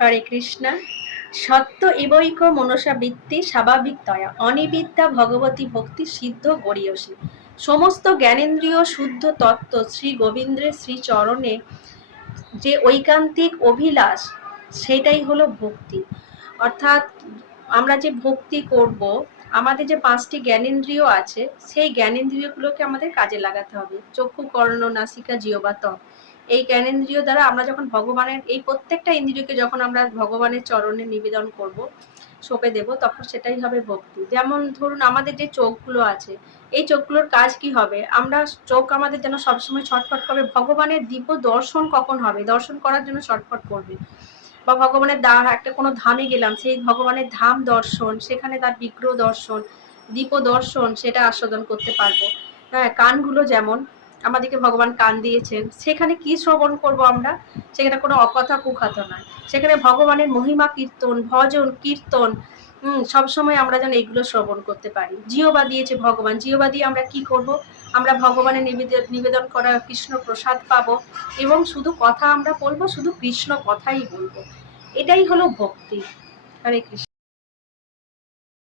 হরে কৃষ্ণ। সত্য এবৈক মনসা বৃত্তি স্বাভাবিক দয়া অনিবিদ্যা ভগবতী ভক্তি সিদ্ধ গড়িয়সী। সমস্ত জ্ঞানেন্দ্রিয় শুদ্ধ তত্ত্ব শ্রী গোবিন্দের শ্রীচরণে যে ঐকান্তিক অভিলাষ, সেটাই হলো ভক্তি। অর্থাৎ আমরা যে ভক্তি করব, আমাদের যে পাঁচটি জ্ঞানেন্দ্রিয় আছে, সেই জ্ঞানেন্দ্রিয়গুলোকে আমাদের কাজে লাগাতে হবে। চক্ষু কর্ণ, নাসিকা, জিহ্বা, ত্বক। এই জ্ঞানেন্দ্রিয় দ্বারা আমরা যখন ভগবানের, এই প্রত্যেকটা ইন্দ্রিয়কে যখন আমরা ভগবানের চরণে নিবেদন করব, সঁপে দেব, তখন সেটাই হবে ভক্তি। যেমন ধরুন আমাদের যে চোখগুলো আছে, এই চোখগুলোর কাজ কি হবে? আমরা চোখ আমাদের যেন সবসময় ছটফট করবে। ভগবানের দিব্য দর্শন কখন হবে? দর্শন করার জন্য ছটফট করবে। বা ভগবানের দা, একটা কোনো ধামে গেলাম, সেই ভগবানের ধাম দর্শন, সেখানে তার বিগ্রহ দর্শন দীপ দর্শন সেটা আস্বাদন করতে পারব। হ্যাঁ কানগুলো যেমন আমাদেরকে ভগবান কান দিয়েছেন, সেখানে কি শ্রবণ করব আমরা? সেখানে কোনো অকথা কুকথা নয়। সেখানে ভগবানের মহিমা কীর্তন, ভজন, কীর্তন হুম সবসময় আমরা যেন এগুলো শ্রবণ করতে পারি। জিওবা দিয়েছে ভগবান। জিওবা দিয়ে আমরা কি করব? আমরা ভগবানের নিবেদন নিবেদন করা কৃষ্ণ প্রসাদ পাবো এবং শুধু কথা আমরা বলব, শুধু কৃষ্ণ কথাই বলব। এটাই হলো ভক্তি। হরে কৃষ্ণ।